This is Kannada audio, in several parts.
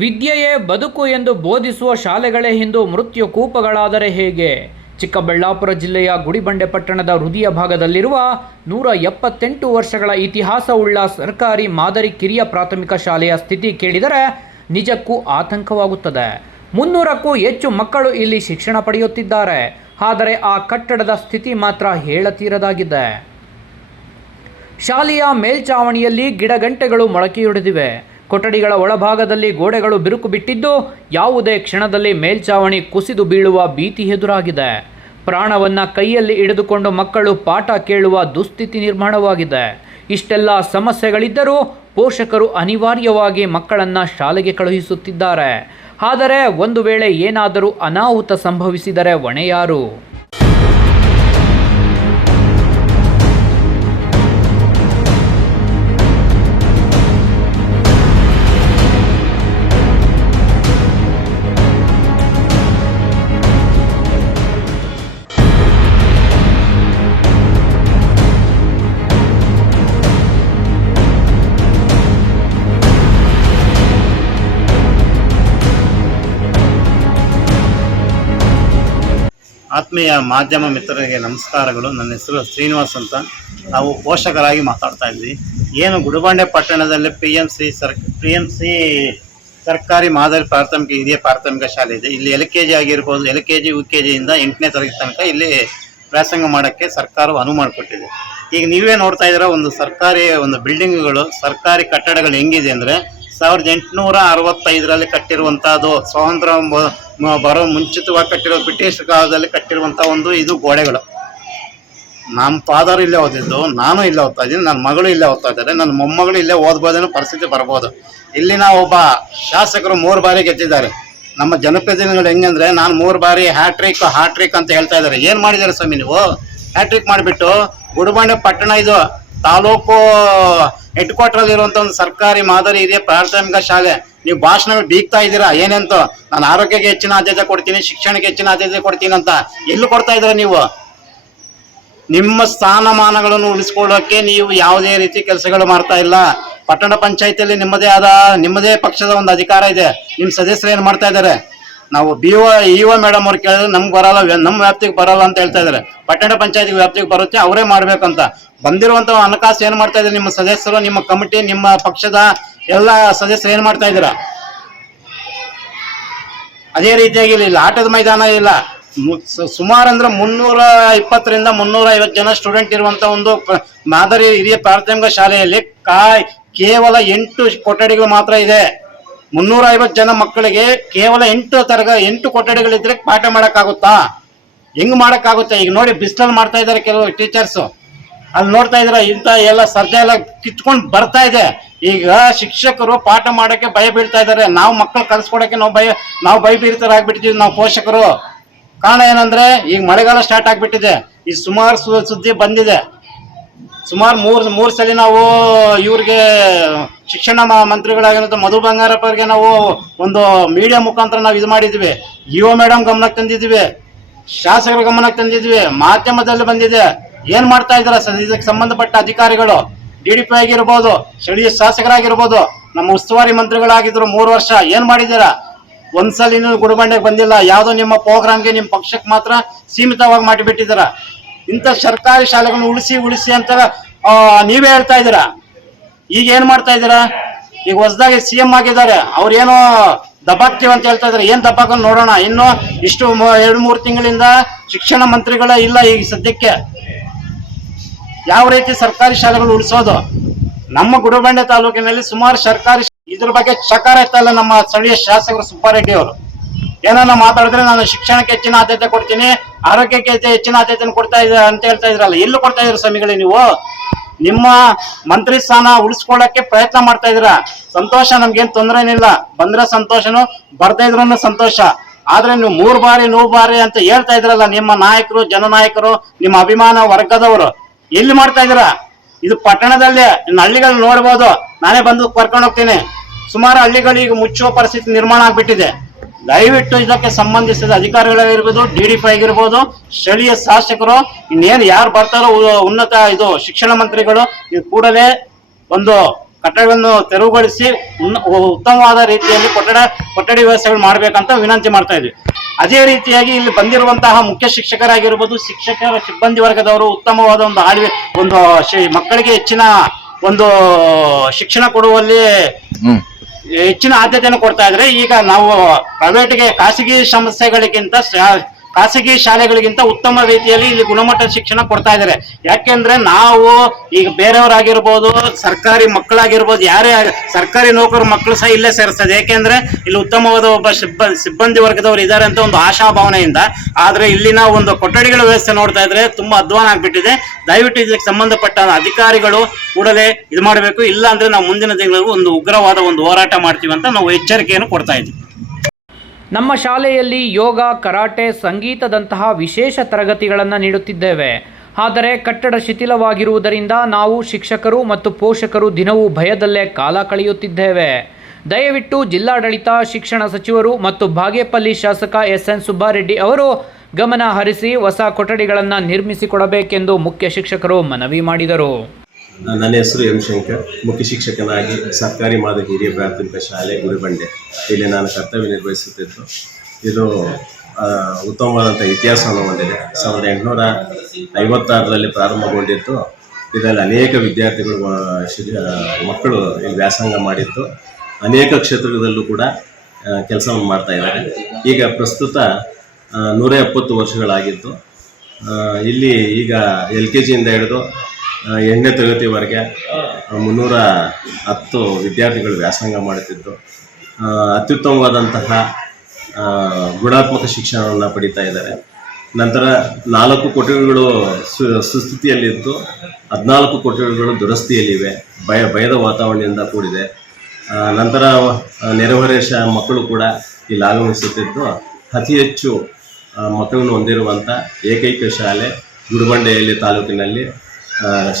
ವಿದ್ಯೆಯೇ ಬದುಕು ಎಂದು ಬೋಧಿಸುವ ಶಾಲೆಗಳೇ ಇಂದು ಮೃತ್ಯು ಕೂಪಗಳಾದರೆ ಹೇಗೆ? ಚಿಕ್ಕಬಳ್ಳಾಪುರ ಜಿಲ್ಲೆಯ ಗುಡಿಬಂಡೆ ಪಟ್ಟಣದ ಹೃದಯ ಭಾಗದಲ್ಲಿರುವ 178 ವರ್ಷಗಳ ಇತಿಹಾಸವುಳ್ಳ ಸರ್ಕಾರಿ ಮಾದರಿ ಕಿರಿಯ ಪ್ರಾಥಮಿಕ ಶಾಲೆಯ ಸ್ಥಿತಿ ಕೇಳಿದರೆ ನಿಜಕ್ಕೂ ಆತಂಕವಾಗುತ್ತದೆ. 300ಕ್ಕೂ ಹೆಚ್ಚು ಮಕ್ಕಳು ಇಲ್ಲಿ ಶಿಕ್ಷಣ ಪಡೆಯುತ್ತಿದ್ದಾರೆ. ಆದರೆ ಆ ಕಟ್ಟಡದ ಸ್ಥಿತಿ ಮಾತ್ರ ಹೇಳತೀರದಾಗಿದೆ. ಶಾಲೆಯ ಮೇಲ್ಚಾವಣಿಯಲ್ಲಿ ಗಿಡಗಂಟೆಗಳು ಮೊಳಕೆಯೊಡೆದಿವೆ. ಕೊಠಡಿಗಳ ಒಳಭಾಗದಲ್ಲಿ ಗೋಡೆಗಳು ಬಿರುಕು ಬಿಟ್ಟಿದ್ದು ಯಾವುದೇ ಕ್ಷಣದಲ್ಲಿ ಮೇಲ್ಚಾವಣಿ ಕುಸಿದು ಬೀಳುವ ಭೀತಿ ಎದುರಾಗಿದೆ. ಪ್ರಾಣವನ್ನು ಕೈಯಲ್ಲಿ ಹಿಡಿದುಕೊಂಡು ಮಕ್ಕಳು ಪಾಠ ಕೇಳುವ ದುಸ್ಥಿತಿ ನಿರ್ಮಾಣವಾಗಿದೆ. ಇಷ್ಟೆಲ್ಲ ಸಮಸ್ಯೆಗಳಿದ್ದರೂ ಪೋಷಕರು ಅನಿವಾರ್ಯವಾಗಿ ಮಕ್ಕಳನ್ನು ಶಾಲೆಗೆ ಕಳುಹಿಸುತ್ತಿದ್ದಾರೆ. ಆದರೆ ಒಂದು ವೇಳೆ ಏನಾದರೂ ಅನಾಹುತ ಸಂಭವಿಸಿದರೆ ಹೊಣೆ ಯಾರು? ಆತ್ಮೀಯ ಮಾಧ್ಯಮ ಮಿತ್ರರಿಗೆ ನಮಸ್ಕಾರಗಳು. ನನ್ನ ಹೆಸರು ಶ್ರೀನಿವಾಸ್ ಅಂತ. ನಾವು ಪೋಷಕರಾಗಿ ಮಾತಾಡ್ತಾ ಇದ್ವಿ. ಏನು ಗುಡಿಬಂಡೆ ಪಟ್ಟಣದಲ್ಲಿ PMC ಸರ್ಕಾರಿ ಮಾದರಿ ಪ್ರಾಥಮಿಕ ಹಿರಿಯ ಪ್ರಾಥಮಿಕ ಶಾಲೆ ಇದೆ. ಇಲ್ಲಿ LKG ಆಗಿರ್ಬೋದು, LKG UKG ಇಂದ 8ನೇ ತರಗತಿ ತನಕ ಇಲ್ಲಿ ವ್ಯಾಸಂಗ ಮಾಡೋಕ್ಕೆ ಸರ್ಕಾರವು ಅನುವು ಮಾಡಿಕೊಟ್ಟಿದೆ. ಈಗ ನೀವೇ ನೋಡ್ತಾ ಇದ್ದೀರ, ಒಂದು ಸರ್ಕಾರಿ ಬಿಲ್ಡಿಂಗ್ಗಳು, ಸರ್ಕಾರಿ ಕಟ್ಟಡಗಳು ಹೆಂಗಿದೆ ಅಂದರೆ 1865ರಲ್ಲಿ ಕಟ್ಟಿರುವಂಥದ್ದು, ಸ್ವಾತಂತ್ರ್ಯ ಬರೋ ಮುಂಚಿತವಾಗಿ ಕಟ್ಟಿರೋ ಬ್ರಿಟಿಷ್ ಕಾಲದಲ್ಲಿ ಕಟ್ಟಿರುವಂಥ ಇದು ಗೋಡೆಗಳು. ನಮ್ಮ ಫಾದರ್ ಇಲ್ಲೇ ಓದಿದ್ದು, ನಾನು ಇಲ್ಲೇ ಓದ್ತಾ ಇದ್ದೀನಿ, ನನ್ನ ಮಗಳು ಇಲ್ಲೇ ಓದ್ತಾ ಇದ್ದಾರೆ, ನನ್ನ ಮೊಮ್ಮಗಳು ಇಲ್ಲೇ ಓದ್ಬೋದೇನೋ ಪರಿಸ್ಥಿತಿ ಬರ್ಬೋದು. ಇಲ್ಲಿನ ಒಬ್ಬ ಶಾಸಕರು 3 ಬಾರಿ ಗೆದ್ದಿದ್ದಾರೆ. ನಮ್ಮ ಜನಪ್ರತಿನಿಧಿಗಳು ಹೆಂಗಂದ್ರೆ, ನಾನು 3 ಬಾರಿ ಹ್ಯಾಟ್ರಿಕ್ ಅಂತ ಹೇಳ್ತಾ ಇದ್ದಾರೆ. ಏನು ಮಾಡಿದ್ದಾರೆ ಸ್ವಾಮಿ ನೀವು? ಹ್ಯಾಟ್ರಿಕ್ ಮಾಡಿಬಿಟ್ಟು ಗುಡಿಬಂಡೆ ಪಟ್ಟಣ ಇದು ತಾಲೂಕು ಹೆಡ್ ಕ್ವಾರ್ಟರ್ ಇರುವಂತ ಒಂದು ಸರ್ಕಾರಿ ಮಾದರಿ ಹಿರಿಯ ಪ್ರಾಥಮಿಕ ಶಾಲೆ. ನೀವು ಭಾಷಣಗಳು ಬೀಗ್ತಾ ಇದ್ದೀರಾ ಏನಂತ, ನಾನು ಆರೋಗ್ಯಕ್ಕೆ ಹೆಚ್ಚಿನ ಆದ್ಯತೆ ಕೊಡ್ತೀನಿ, ಶಿಕ್ಷಣಕ್ಕೆ ಹೆಚ್ಚಿನ ಆದ್ಯತೆ ಕೊಡ್ತೀನಿ ಅಂತ. ಎಲ್ಲಿ ಕೊಡ್ತಾ ಇದ್ದೀರಾ ನೀವು? ನಿಮ್ಮ ಸ್ಥಾನಮಾನಗಳನ್ನು ಉಳಿಸ್ಕೊಳ್ಳೋಕೆ ನೀವು ಯಾವುದೇ ರೀತಿ ಕೆಲಸಗಳು ಮಾಡ್ತಾ ಇಲ್ಲ. ಪಟ್ಟಣ ಪಂಚಾಯತಿಯಲ್ಲಿ ನಿಮ್ಮದೇ ಪಕ್ಷದ ಒಂದು ಅಧಿಕಾರ ಇದೆ. ನಿಮ್ಮ ಸದಸ್ಯರು ಏನು ಮಾಡ್ತಾ ಇದ್ದಾರೆ? ನಾವು ಇಒ ಮೇಡಮ್ ಅವ್ರು ಕೇಳಿದ್ರೆ ನಮ್ಗೆ ಬರಲ್ಲ, ನಮ್ಮ ವ್ಯಾಪ್ತಿಗೆ ಬರಲ್ಲ ಅಂತ ಹೇಳ್ತಾ ಇದ್ದಾರೆ. ಪಟ್ಟಣ ಪಂಚಾಯತ್ ವ್ಯಾಪ್ತಿಗೆ ಬರುತ್ತೆ, ಅವರೇ ಮಾಡ್ಬೇಕಂತ. ಬಂದಿರುವಂತ ಹಣಕಾಸು ಏನ್ ಮಾಡ್ತಾ ಇದ್ದಾರೆ ನಿಮ್ಮ ಸದಸ್ಯರು, ನಿಮ್ಮ ಕಮಿಟಿ, ನಿಮ್ಮ ಪಕ್ಷದ ಎಲ್ಲ ಸದಸ್ಯರು ಏನ್ ಮಾಡ್ತಾ ಇದ್ದೀರಾ? ಅದೇ ರೀತಿಯಾಗಿ ಇಲ್ಲಿ ಆಟದ ಮೈದಾನ ಇಲ್ಲ. ಸುಮಾರು ಅಂದ್ರೆ 320ರಿಂದ 350 ಜನ ಸ್ಟೂಡೆಂಟ್ ಇರುವಂತ ಒಂದು ಮಾದರಿ ಹಿರಿಯ ಪ್ರಾಥಮಿಕ ಶಾಲೆಯಲ್ಲಿ ಕೇವಲ 8 ಕೊಠಡಿಗಳು ಮಾತ್ರ ಇದೆ. 350 ಜನ ಮಕ್ಕಳಿಗೆ ಕೇವಲ 8 ಕೊಠಡಿಗಳಿದ್ರೆ ಪಾಠ ಮಾಡಕ್ಕಾಗುತ್ತಾ? ಹೆಂಗ್ ಮಾಡಕ್ಕಾಗುತ್ತೆ? ಈಗ ನೋಡಿ, ಬಿಸಿಲಲ್ಲಿ ಮಾಡ್ತಾ ಇದ್ದಾರೆ ಕೆಲವು ಟೀಚರ್ಸ್. ಅಲ್ಲಿ ನೋಡ್ತಾ ಇದ್ರ ಇಂತ ಎಲ್ಲ ಸರ್ಜೆ ಎಲ್ಲ ಕಿತ್ಕೊಂಡು ಬರ್ತಾ ಇದೆ. ಈಗ ಶಿಕ್ಷಕರು ಪಾಠ ಮಾಡಕ್ಕೆ ಭಯ ಬೀಳ್ತಾ ಇದ್ದಾರೆ. ನಾವು ಮಕ್ಕಳು ಕಲ್ಸ್ಕೊಡಕ್ಕೆ ನಾವು ಭಯ ಬೀಳ್ತಾರಾಗ್ಬಿಟ್ಟಿದ್ದೀವಿ ನಾವು ಪೋಷಕರು. ಕಾರಣ ಏನಂದ್ರೆ, ಈಗ ಮಳೆಗಾಲ ಸ್ಟಾರ್ಟ್ ಆಗ್ಬಿಟ್ಟಿದೆ. ಈ ಸುಮಾರು ಸುದ್ದಿ ಬಂದಿದೆ. ಸುಮಾರು ಮೂರು ಸಲ ನಾವು ಇವ್ರಿಗೆ ಶಿಕ್ಷಣ ಮಂತ್ರಿಗಳಾಗಿರೋ ಮಧು ಬಂಗಾರಪ್ಪ ಅವರಿಗೆ ನಾವು ಒಂದು ಮೀಡಿಯಾ ಮುಖಾಂತರ ನಾವು ಇದು ಮಾಡಿದ್ವಿ. ಇಒ ಮೇಡಮ್ ಗಮನಕ್ಕೆ ತಂದಿದ್ವಿ, ಶಾಸಕರ ಗಮನಕ್ಕೆ ತಂದಿದ್ವಿ, ಮಾಧ್ಯಮದಲ್ಲಿ ಬಂದಿದೆ. ಏನ್ ಮಾಡ್ತಾ ಇದಾರ ಇದಕ್ಕೆ ಸಂಬಂಧಪಟ್ಟ ಅಧಿಕಾರಿಗಳು? DDP ಆಗಿರ್ಬೋದು, ಸ್ಥಳೀಯ ಶಾಸಕರಾಗಿರ್ಬೋದು, ನಮ್ಮ ಉಸ್ತುವಾರಿ ಮಂತ್ರಿಗಳಾಗಿದ್ರು 3 ವರ್ಷ. ಏನ್ ಮಾಡಿದ್ದೀರಾ? ಒಂದ್ಸಲಿನೂ ಗುಡಿಬಂಡೆಗೆ ಬಂದಿಲ್ಲ. ಯಾವುದೋ ನಿಮ್ಮ ಪ್ರೋಗ್ರಾಮ್ಗೆ, ನಿಮ್ಮ ಪಕ್ಷಕ್ಕೆ ಮಾತ್ರ ಸೀಮಿತವಾಗಿ ಮಾಡಿಬಿಟ್ಟಿದ್ದೀರ. ಇಂಥ ಸರ್ಕಾರಿ ಶಾಲೆಗಳನ್ನು ಉಳಿಸಿ ಅಂತ ನೀವೇ ಹೇಳ್ತಾ ಇದ್ದೀರಾ. ಈಗ ಏನ್ ಮಾಡ್ತಾ ಇದ್ದೀರಾ? ಈಗ ಹೊಸದಾಗಿ CM ಆಗಿದ್ದಾರೆ, ಅವ್ರೇನೋ ದಬ್ಬಾಕ್ತೀವಿ ಅಂತ ಹೇಳ್ತಾ ಇದಾರೆ. ಏನ್ ದಬ್ಬಾಕೊಂಡು ನೋಡೋಣ. ಇನ್ನು ಇಷ್ಟು 2-3 ತಿಂಗಳಿಂದ ಶಿಕ್ಷಣ ಮಂತ್ರಿಗಳೇ ಇಲ್ಲ ಈಗ ಸದ್ಯಕ್ಕೆ. ಯಾವ ರೀತಿ ಸರ್ಕಾರಿ ಶಾಲೆಗಳು ಉಳಿಸೋದು? ನಮ್ಮ ಗುಡಿಬಂಡೆ ತಾಲೂಕಿನಲ್ಲಿ ಸುಮಾರು ಸರ್ಕಾರಿ ಇದ್ರ ಬಗ್ಗೆ ಚಕಾರ ಇತ್ತಲ್ಲ ನಮ್ಮ ಸ್ಥಳೀಯ ಶಾಸಕರು ಸುಬ್ಬಾರೆಡ್ಡಿ ಅವರು. ಏನನ್ನ ಮಾತಾಡಿದ್ರೆ ನಾನು ಶಿಕ್ಷಣಕ್ಕೆ ಹೆಚ್ಚಿನ ಆದ್ಯತೆ ಕೊಡ್ತೀನಿ, ಆರೋಗ್ಯಕ್ಕೆ ಹೆಚ್ಚಿನ ಆದ್ಯತೆ ಕೊಡ್ತಾ ಇದ್ದಾರೆ ಅಂತ ಹೇಳ್ತಾ ಇದ್ರಲ್ಲ. ಎಲ್ಲಿ ಕೊಡ್ತಾ ಇದ್ರು ಸ್ವಾಮಿಗಳೇ ನೀವು? ನಿಮ್ಮ ಮಂತ್ರಿ ಸ್ಥಾನ ಉಳಿಸ್ಕೊಳ್ಳಕ್ಕೆ ಪ್ರಯತ್ನ ಮಾಡ್ತಾ ಇದ್ರ. ಸಂತೋಷ, ನಮ್ಗೇನ್ ತೊಂದರೆ ಏನಿಲ್ಲ. ಬಂದ್ರೆ ಸಂತೋಷನು, ಬರ್ತಾ ಇದ್ರೂ ಸಂತೋಷ. ಆದ್ರೆ ನೀವು 3 ಬಾರಿ 100 ಬಾರಿ ಅಂತ ಹೇಳ್ತಾ ಇದ್ರಲ್ಲ ನಿಮ್ಮ ನಾಯಕರು, ಜನನಾಯಕರು, ನಿಮ್ಮ ಅಭಿಮಾನ ವರ್ಗದವರು. ಎಲ್ಲಿ ಮಾಡ್ತಾ ಇದ್ದೀರಾ? ಇದು ಪಟ್ಟಣದಲ್ಲಿ, ಇನ್ನು ಹಳ್ಳಿಗಳು ನೋಡ್ಬೋದು. ನಾನೇ ಬಂದು ಕರ್ಕೊಂಡು ಹೋಗ್ತೀನಿ. ಸುಮಾರು ಹಳ್ಳಿಗಳು ಈಗ ಮುಚ್ಚುವ ಪರಿಸ್ಥಿತಿ ನಿರ್ಮಾಣ ಆಗ್ಬಿಟ್ಟಿದೆ. ದಯವಿಟ್ಟು ಇದಕ್ಕೆ ಸಂಬಂಧಿಸಿದ ಅಧಿಕಾರಿಗಳಾಗಿರ್ಬೋದು, DDP ಆಗಿರ್ಬೋದು, ಸ್ಥಳೀಯ ಶಾಸಕರು, ಇನ್ನೇನು ಯಾರು ಬರ್ತಾರೋ ಉನ್ನತ ಶಿಕ್ಷಣ ಮಂತ್ರಿಗಳು, ಇದು ಕೂಡಲೇ ಒಂದು ಕಟ್ಟಡಗಳನ್ನು ತೆರವುಗೊಳಿಸಿ ಉತ್ತಮವಾದ ರೀತಿಯಲ್ಲಿ ಕೊಠಡಿ ವ್ಯವಸ್ಥೆಗಳು ಮಾಡಬೇಕಂತ ವಿನಂತಿ ಮಾಡ್ತಾ ಇದ್ವಿ. ಅದೇ ರೀತಿಯಾಗಿ ಇಲ್ಲಿ ಬಂದಿರುವಂತಹ ಮುಖ್ಯ ಶಿಕ್ಷಕರಾಗಿರ್ಬೋದು, ಶಿಕ್ಷಕರ ಸಿಬ್ಬಂದಿ ವರ್ಗದವರು ಉತ್ತಮವಾದ ಒಂದು ಮಕ್ಕಳಿಗೆ ಹೆಚ್ಚಿನ ಒಂದು ಶಿಕ್ಷಣ ಕೊಡುವಲ್ಲಿ ಹೆಚ್ಚಿನ ಆದ್ಯತೆಯನ್ನು ಕೊಡ್ತಾ ಇದ್ರೆ, ಈಗ ನಾವು ಪ್ರೈವೇಟ್ಗೆ ಖಾಸಗಿ ಸಂಸ್ಥೆಗಳಿಗಿಂತ ಖಾಸಗಿ ಶಾಲೆಗಳಿಗಿಂತ ಉತ್ತಮ ರೀತಿಯಲ್ಲಿ ಇಲ್ಲಿ ಗುಣಮಟ್ಟದ ಶಿಕ್ಷಣ ಕೊಡ್ತಾ ಇದ್ದಾರೆ. ಯಾಕೆಂದ್ರೆ ನಾವು ಈಗ ಬೇರೆಯವರಾಗಿರ್ಬೋದು, ಸರ್ಕಾರಿ ಮಕ್ಕಳಾಗಿರ್ಬೋದು, ಯಾರೇ ಸರ್ಕಾರಿ ನೌಕರ ಮಕ್ಕಳು ಸಹ ಇಲ್ಲೇ ಸೇರಿಸ್ತದೆ. ಯಾಕೆಂದ್ರೆ ಇಲ್ಲಿ ಉತ್ತಮವಾದ ಒಬ್ಬ ಸಿಬ್ಬಂದಿ ವರ್ಗದವರು ಇದ್ದಾರೆ ಅಂತ ಒಂದು ಆಶಾಭಾವನೆಯಿಂದ. ಆದ್ರೆ ಇಲ್ಲಿನ ಒಂದು ಕೊಠಡಿಗಳ ವ್ಯವಸ್ಥೆ ನೋಡ್ತಾ ಇದ್ರೆ ತುಂಬಾ ಅಧ್ವಾನ ಆಗ್ಬಿಟ್ಟಿದೆ. ದಯವಿಟ್ಟು ಇದಕ್ಕೆ ಸಂಬಂಧಪಟ್ಟ ಅಧಿಕಾರಿಗಳು ಕೂಡಲೇ ಇದು ಮಾಡಬೇಕು. ಇಲ್ಲ ಅಂದ್ರೆ ನಾವು ಮುಂದಿನ ದಿನಗಳಲ್ಲಿ ಒಂದು ಉಗ್ರವಾದ ಒಂದು ಹೋರಾಟ ಮಾಡ್ತೀವಿ ಅಂತ ನಾವು ಎಚ್ಚರಿಕೆಯನ್ನು ಕೊಡ್ತಾ ಇದ್ದೀವಿ. ನಮ್ಮ ಶಾಲೆಯಲ್ಲಿ ಯೋಗ, ಕರಾಟೆ, ಸಂಗೀತದಂತಹ ವಿಶೇಷ ತರಗತಿಗಳನ್ನು ನೀಡುತ್ತಿದ್ದೇವೆ. ಆದರೆ ಕಟ್ಟಡ ಶಿಥಿಲವಾಗಿರುವುದರಿಂದ ನಾವು ಶಿಕ್ಷಕರು ಮತ್ತು ಪೋಷಕರು ದಿನವೂ ಭಯದಲ್ಲೇ ಕಾಲ ಕಳೆಯುತ್ತಿದ್ದೇವೆ. ದಯವಿಟ್ಟು ಜಿಲ್ಲಾಡಳಿತ, ಶಿಕ್ಷಣ ಸಚಿವರು ಮತ್ತು ಬಾಗೇಪಲ್ಲಿ ಶಾಸಕ ಎಸ್.ಎನ್. ಸುಬ್ಬಾರೆಡ್ಡಿ ಅವರು ಗಮನ ಹರಿಸಿ ಹೊಸ ಕೊಠಡಿಗಳನ್ನು ನಿರ್ಮಿಸಿಕೊಡಬೇಕೆಂದು ಮುಖ್ಯ ಶಿಕ್ಷಕರು ಮನವಿ ಮಾಡಿದರು. ನನ್ನ ಹೆಸರು ಎಂ ಶಂಕರ್, ಮುಖ್ಯ ಶಿಕ್ಷಕನಾಗಿ ಸರ್ಕಾರಿ ಮಾದರಿ ಹಿರಿಯ ಪ್ರಾಥಮಿಕ ಶಾಲೆ ಗುಡಿಬಂಡೆ ಇಲ್ಲಿ ನಾನು ಕರ್ತವ್ಯ ನಿರ್ವಹಿಸುತ್ತಿದ್ದು. ಇದು ಉತ್ತಮವಾದಂಥ ಇತಿಹಾಸವನ್ನು ಹೊಂದಿದೆ. 1856ರಲ್ಲಿ ಪ್ರಾರಂಭಗೊಂಡಿದ್ದು. ಇದರಲ್ಲಿ ಅನೇಕ ವಿದ್ಯಾರ್ಥಿಗಳು ಮಕ್ಕಳು ಇಲ್ಲಿ ವ್ಯಾಸಂಗ ಮಾಡಿದ್ದು, ಅನೇಕ ಕ್ಷೇತ್ರದಲ್ಲೂ ಕೂಡ ಕೆಲಸವನ್ನು ಮಾಡ್ತಾ ಇದ್ದಾರೆ. ಈಗ ಪ್ರಸ್ತುತ 170 ವರ್ಷಗಳಾಗಿದ್ದು, ಇಲ್ಲಿ ಈಗ LKGಯಿಂದ ಹಿಡಿದು 8ನೇ ತರಗತಿವರೆಗೆ 310 ವಿದ್ಯಾರ್ಥಿಗಳು ವ್ಯಾಸಂಗ ಮಾಡುತ್ತಿದ್ದು, ಅತ್ಯುತ್ತಮವಾದಂತಹ ಗುಣಾತ್ಮಕ ಶಿಕ್ಷಣವನ್ನು ಪಡೀತಾ ಇದ್ದಾರೆ. ನಂತರ 4 ಕೊಠಡಿಗಳು ಸುಸ್ಥಿತಿಯಲ್ಲಿದ್ದು, 14 ಕೊಠಡಿಗಳು ದುರಸ್ತಿಯಲ್ಲಿವೆ. ಭಯದ ವಾತಾವರಣದಿಂದ ಕೂಡಿದೆ. ನಂತರ ನೆರೆಹೊರೆಯ ಮಕ್ಕಳು ಕೂಡ ಇಲ್ಲಿ ಆಗಮಿಸುತ್ತಿದ್ದು, ಅತಿ ಹೆಚ್ಚು ಮಕ್ಕಳನ್ನು ಹೊಂದಿರುವಂಥ ಏಕೈಕ ಶಾಲೆ ಗುಡಿಬಂಡೆಯಲ್ಲಿ ತಾಲೂಕಿನಲ್ಲಿ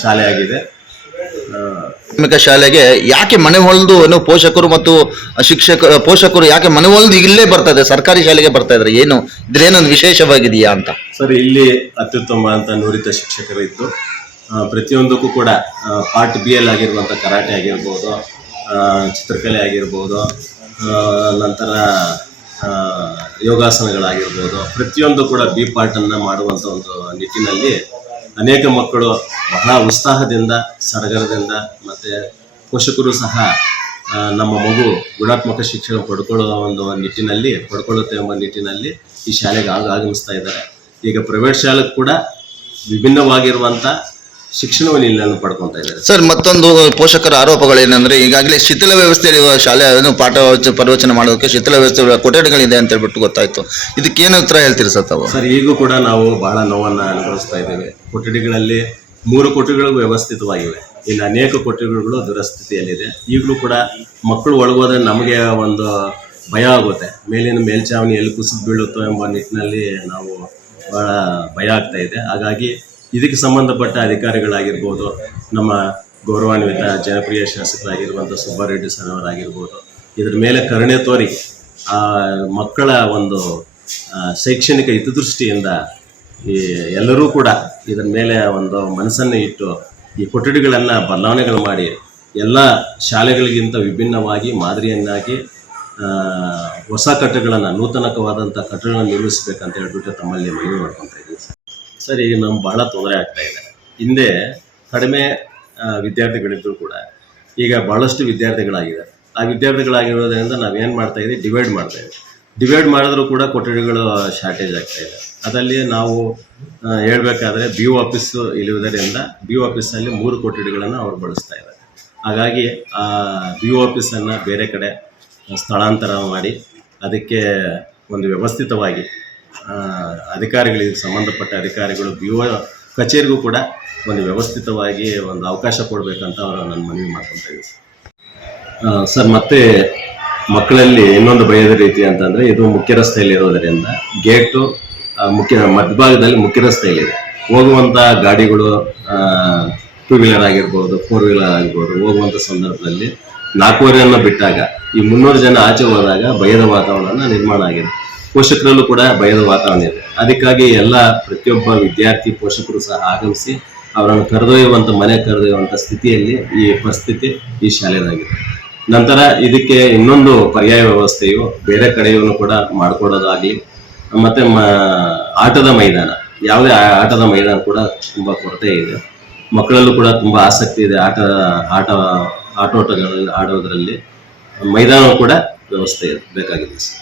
ಶಾಲೆಯಾಗಿದೆ. ಪ್ರಾಥಮಿಕ ಶಾಲೆಗೆ ಯಾಕೆ ಮನೆ ಹೊಲ್ದು ಪೋಷಕರು ಮತ್ತು ಪೋಷಕರು ಯಾಕೆ ಮನೆ ಹೊಲ್ದು ಇಲ್ಲೇ ಬರ್ತದೆ, ಸರ್ಕಾರಿ ಶಾಲೆಗೆ ಬರ್ತಾ ಇದ್ದಾರೆ? ಏನು ಇದ್ರೇನೊಂದು ವಿಶೇಷವಾಗಿದೆಯಾ ಅಂತ? ಸರ್, ಇಲ್ಲಿ ಅತ್ಯುತ್ತಮ ಅಂತ ನುರಿತ ಶಿಕ್ಷಕರು ಇದ್ದು, ಪ್ರತಿಯೊಂದಕ್ಕೂ ಕೂಡ ಪಾರ್ಟ್ BL ಆಗಿರುವಂಥ ಕರಾಟೆ ಆಗಿರ್ಬೋದು, ಚಿತ್ರಕಲೆ ಆಗಿರ್ಬೋದು, ನಂತರ ಯೋಗಾಸನಗಳಾಗಿರ್ಬೋದು, ಪ್ರತಿಯೊಂದು ಕೂಡ B ಪಾರ್ಟನ್ನು ಮಾಡುವಂಥ ಒಂದು ನಿಟ್ಟಿನಲ್ಲಿ ಅನೇಕ ಮಕ್ಕಳು ಬಹಳ ಉತ್ಸಾಹದಿಂದ, ಸಡಗರದಿಂದ, ಮತ್ತು ಪೋಷಕರು ಸಹ ನಮ್ಮ ಮಗು ಗುಣಾತ್ಮಕ ಶಿಕ್ಷಣ ಪಡ್ಕೊಳ್ಳುತ್ತೆ ಎಂಬ ನಿಟ್ಟಿನಲ್ಲಿ ಈ ಶಾಲೆಗೆ ಆಗಮಿಸ್ತಾ ಇದ್ದಾರೆ. ಈಗ ಪ್ರೈವೇಟ್ ಶಾಲೆಗೆ ಕೂಡ ವಿಭಿನ್ನವಾಗಿರುವಂಥ ಶಿಕ್ಷಣವನ್ನು ಇಲ್ಲಿ ಪಡ್ಕೊತಾ ಇದ್ದಾರೆ. ಸರ್, ಮತ್ತೊಂದು ಪೋಷಕರ ಆರೋಪಗಳೇನೆಂದರೆ, ಈಗಾಗಲೇ ಶಿಥಿಲ ವ್ಯವಸ್ಥೆ ಇರುವ ಶಾಲೆ ಪಾಠ ಪ್ರವಚನ ಮಾಡೋದಕ್ಕೆ ಶಿಥಿಲ ವ್ಯವಸ್ಥೆ ಕೊಠಡಿಗಳಿದೆ ಅಂತ ಹೇಳ್ಬಿಟ್ಟು ಗೊತ್ತಾಯ್ತು. ಇದಕ್ಕೇನು ಉತ್ತರ ಹೇಳ್ತೀರಿ ಸರ್ ತಾವು? ಸರ್, ಈಗೂ ಕೂಡ ನಾವು ಬಹಳ ನೋವನ್ನು ಅನುಭವಿಸ್ತಾ ಇದ್ದೇವೆ. ಕೊಠಡಿಗಳಲ್ಲಿ 3 ಕೊಠಡಿಗಳು ವ್ಯವಸ್ಥಿತವಾಗಿವೆ, ಇನ್ನು ಅನೇಕ ಕೊಠಡಿಗಳು ದುರಸ್ಥಿತಿಯಲ್ಲಿದೆ. ಈಗಲೂ ಕೂಡ ಮಕ್ಕಳು ಒಳಗೋದ್ರೆ ನಮಗೆ ಒಂದು ಭಯ ಆಗುತ್ತೆ, ಮೇಲಿನ ಮೇಲ್ಚಾವಣಿ ಎಲ್ಲಿ ಕುಸಿದು ಬೀಳುತ್ತೋ ಎಂಬ ನಿಟ್ಟಿನಲ್ಲಿ ನಾವು ಬಹಳ ಭಯ ಆಗ್ತಾ ಇದೆ. ಹಾಗಾಗಿ ಇದಕ್ಕೆ ಸಂಬಂಧಪಟ್ಟ ಅಧಿಕಾರಿಗಳಾಗಿರ್ಬೋದು, ನಮ್ಮ ಗೌರವಾನ್ವಿತ ಜನಪ್ರಿಯ ಶಾಸಕರಾಗಿರುವಂಥ ಸುಬ್ಬಾರೆಡ್ಡಿ ಸರ್ ಅವರಾಗಿರ್ಬೋದು, ಇದ್ರ ಮೇಲೆ ಕರುಣೆ ತೋರಿ ಆ ಮಕ್ಕಳ ಒಂದು ಶೈಕ್ಷಣಿಕ ಹಿತದೃಷ್ಟಿಯಿಂದ ಎಲ್ಲರೂ ಕೂಡ ಇದರ ಮೇಲೆ ಒಂದು ಮನಸ್ಸನ್ನು ಇಟ್ಟು ಈ ಕೊಠಡಿಗಳನ್ನು ಬದಲಾವಣೆಗಳು ಮಾಡಿ ಎಲ್ಲ ಶಾಲೆಗಳಿಗಿಂತ ವಿಭಿನ್ನವಾಗಿ ಮಾದರಿಯನ್ನಾಗಿ ಹೊಸ ಕಟ್ಟಡಗಳನ್ನು, ನೂತನವಾದಂಥ ಕಟ್ಟಡಗಳನ್ನು ನಿರ್ಮಿಸಬೇಕಂತ ಹೇಳ್ಬಿಟ್ಟು ತಮ್ಮಲ್ಲಿ ಮನವಿ ಮಾಡ್ಕೊತಾ ಇದ್ದೀವಿ. ಸರ್, ಈಗ ನಮ್ಗೆ ಬಹಳ ತೊಂದರೆ ಆಗ್ತಾ ಇದೆ. ಹಿಂದೆ ಕಡಿಮೆ ವಿದ್ಯಾರ್ಥಿಗಳಿದ್ದರೂ ಕೂಡ ಈಗ ಭಾಳಷ್ಟು ವಿದ್ಯಾರ್ಥಿಗಳಾಗಿದ್ದಾರೆ. ಆ ವಿದ್ಯಾರ್ಥಿಗಳಾಗಿರೋದ್ರಿಂದ ನಾವೇನು ಮಾಡ್ತಾ ಇದ್ದೀವಿ, ಡಿವೈಡ್ ಮಾಡಿದ್ರೂ ಕೂಡ ಕೊಠಡಿಗಳು ಶಾರ್ಟೇಜ್ ಆಗ್ತಾ ಇದೆ. ಅದರಲ್ಲಿ ನಾವು ಹೇಳಬೇಕಾದ್ರೆ BO ಆಫೀಸು ಇರುವುದರಿಂದ BO ಆಫೀಸಲ್ಲಿ 3 ಕೊಠಡಿಗಳನ್ನು ಅವರು ಬಳಸ್ತಾ ಇದ್ದಾರೆ. ಹಾಗಾಗಿ ಆ BO ಆಫೀಸನ್ನು ಬೇರೆ ಕಡೆ ಸ್ಥಳಾಂತರ ಮಾಡಿ ಅದಕ್ಕೆ ಒಂದು ವ್ಯವಸ್ಥಿತವಾಗಿ ಅಧಿಕಾರಿಗಳಿಗೆ ಸಂಬಂಧಪಟ್ಟ ಅಧಿಕಾರಿಗಳು BO ಕಚೇರಿಗೂ ಕೂಡ ಒಂದು ವ್ಯವಸ್ಥಿತವಾಗಿ ಒಂದು ಅವಕಾಶ ಕೊಡಬೇಕಂತ ಅವರು ನನ್ನ ಮನವಿ ಮಾಡ್ಕೊತಾ ಇದ್ದೀವಿ. ಸರ್, ಮತ್ತೆ ಮಕ್ಕಳಲ್ಲಿ ಇನ್ನೊಂದು ಭಯದ ರೀತಿ ಅಂತಂದರೆ, ಇದು ಮುಖ್ಯ ರಸ್ತೆಯಲ್ಲಿ ಇರೋದರಿಂದ ಗೇಟು ಮಧ್ಯಭಾಗದಲ್ಲಿ ಮುಖ್ಯ ರಸ್ತೆಯಲ್ಲಿದೆ. ಹೋಗುವಂಥ ಗಾಡಿಗಳು 2 ವೀಲರ್ ಆಗಿರ್ಬೋದು, 4 ವೀಲರ್ ಆಗಿರ್ಬೋದು, ಹೋಗುವಂಥ ಸಂದರ್ಭದಲ್ಲಿ 4 ಬಿಟ್ಟಾಗ ಈ 300 ಜನ ಆಚೆ ಹೋದಾಗ ಭಯದ ವಾತಾವರಣ ನಿರ್ಮಾಣ ಆಗಿದೆ. ಪೋಷಕರಲ್ಲೂ ಕೂಡ ಭಯದ ವಾತಾವರಣ ಇದೆ. ಅದಕ್ಕಾಗಿ ಪ್ರತಿಯೊಬ್ಬ ವಿದ್ಯಾರ್ಥಿ ಪೋಷಕರು ಸಹ ಆಗಮಿಸಿ ಅವರನ್ನು ಕರೆದೊಯ್ಯುವಂಥ ಮನೆ ಕರೆದೊಯ್ಯುವಂಥ ಸ್ಥಿತಿಯಲ್ಲಿ ಈ ಪರಿಸ್ಥಿತಿ ಈ ಶಾಲೆದಾಗಿದೆ. ನಂತರ ಇದಕ್ಕೆ ಇನ್ನೊಂದು ಪರ್ಯಾಯ ವ್ಯವಸ್ಥೆಯು ಬೇರೆ ಕಡೆಯೂ ಕೂಡ ಮಾಡಿಕೊಡೋದಾಗಲಿ, ಮತ್ತೆ ಆಟದ ಮೈದಾನ, ಯಾವುದೇ ಆಟದ ಮೈದಾನ ಕೂಡ ತುಂಬ ಕೊರತೆ ಇದೆ. ಮಕ್ಕಳಲ್ಲೂ ಕೂಡ ತುಂಬ ಆಸಕ್ತಿ ಇದೆ ಆಟೋಟಗಳಲ್ಲಿ ಆಡೋದ್ರಲ್ಲಿ. ಮೈದಾನ ಕೂಡ ವ್ಯವಸ್ಥೆ ಬೇಕಾಗಿದೆ ಸರ್.